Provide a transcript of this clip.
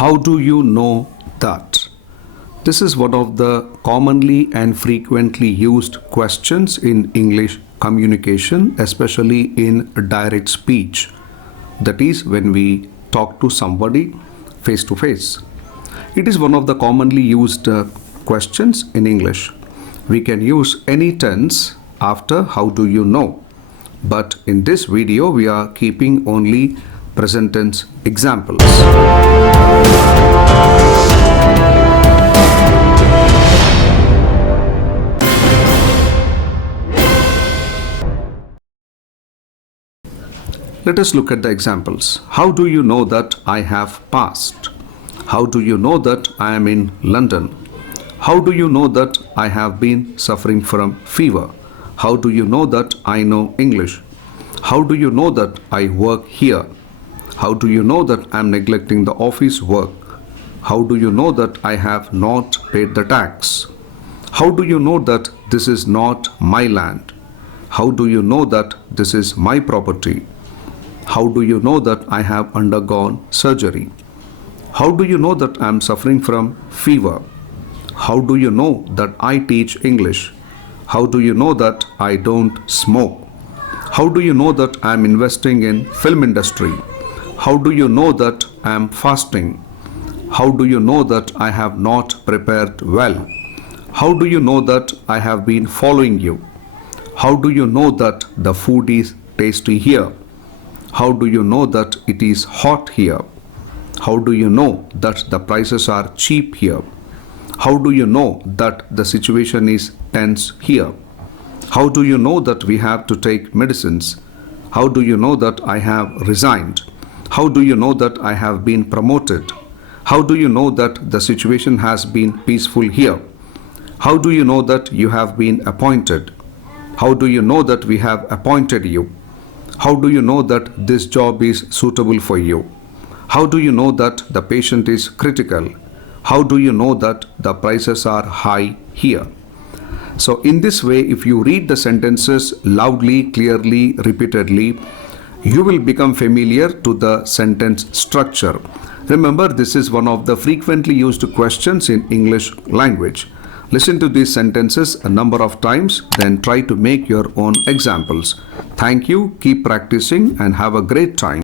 How do you know that? This is one of the commonly and frequently used questions in English communication, especially in direct speech. That is, when we talk to somebody face to face. It is one of the commonly used questions in English. We can use any tense after how do you know. But in this video, we are keeping only present tense examples. Let us look at the examples. How do you know that I have passed? How do you know that I am in London? How do you know that I have been suffering from fever? How do you know that I know English? How do you know that I work here? How do you know that I am neglecting the office work? How do you know that I have not paid the tax? How do you know that this is not my land? How do you know that this is my property? How do you know that I have undergone surgery? How do you know that I am suffering from fever? How do you know that I teach English? How do you know that I don't smoke? How do you know that I am investing in film industry? How do you know that I am fasting? How do you know that I have not prepared well? How do you know that I have been following you? How do you know that the food is tasty here? How do you know that it is hot here? How do you know that the prices are cheap here? How do you know that the situation is tense here? How do you know that we have to take medicines? How do you know that I have resigned? How do you know that I have been promoted? How do you know that the situation has been peaceful here? How do you know that you have been appointed? How do you know that we have appointed you? How do you know that this job is suitable for you? How do you know that the patient is critical? How do you know that the prices are high here? So in this way, if you read the sentences loudly, clearly, repeatedly, you will become familiar to the sentence structure. Remember, this is one of the frequently used questions in English language. Listen to these sentences a number of times, then try to make your own examples. Thank you, keep practicing and have a great time.